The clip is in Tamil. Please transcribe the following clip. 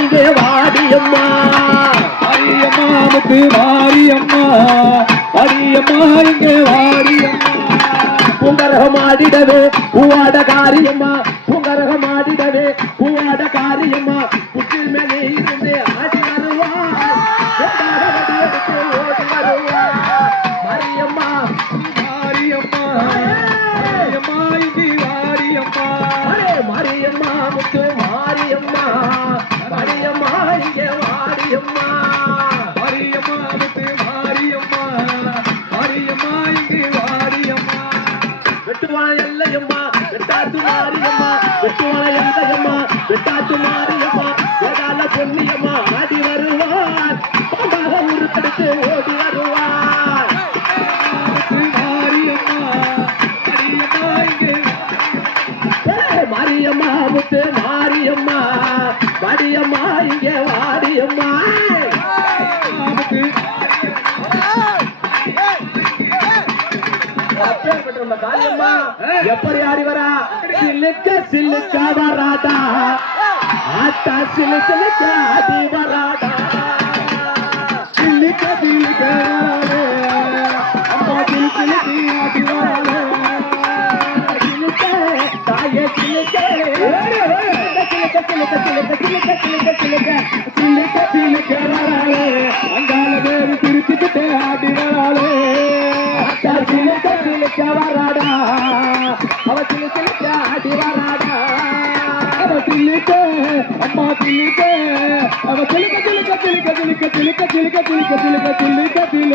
இங்கே வாடியம்மா அரியம்மா முத்து மாரியம்மா அரியம்மா இங்கே வாரியம்மா பூங்கரகமாடிடவே பூவாட காரியம்மா பூங்கரகமாடிடவே பூவாட காரியம்மா புற்றில் மேலே இருந்து ஆடி வருவார் ஓடி வருவார் மாரியம்மா மாரியம்மா அரியம்மா இங்கே வாரியம்மா மாரியம்மா முத்து மாரியம்மா மாரியம்மா இங்கே வாரியம்மா மாரியம்மா முத்து மாரியம்மா மாரியம்மா இங்கே வாரியம்மா வெட்டுவான எல்லையம்மா வெட்டாத்து மாரியம்மா வெட்டுவான எல்லையம்மா வெட்டாத்து மாரியம்மா வேதாள பொன்னியம்மா ஆடி வருவார் பாம்பாக உருக்கெடுத்து ஓடி வருவார் மாரியம்மா அரியம்மா இங்கே மாரியம்மா முத்து மாரியம்மா வாடியம்மா இங்கே வாடியம்மா காளியம்மா எப்படி ஆடி வரா சிலுக்க சிலுக்க வராதா ஆட்டா சிலு சிலுக்க ஆடி வராதா சில்லிக்க சில்லிக்க வராலே அம்மா சிலு சிலுக்கி ஆடி வராலே சிலுக்க தாயே சிலுக்க சிலுக்க சிலுக்க சிலுக்க சிலுக்க சிலுக்க சிலுக்க சில்லிக்க சில்லிக்க வராலே அங்கால வேறு திருத்திக்கிட்டே ஆடி வராலே ஆட்டா சிலுக்க சிலுக்க வராடா அவ சிலு சிலுக்க ஆடி வராடா அவ சில்லிக்க அம்மா சில்லிக்க அவ சிலுக்க சிலுக்க சிலுக்க சிலுக்க சிலுக்க சிலுக்க சிலுக்க சிலுக்க சில்லிக்க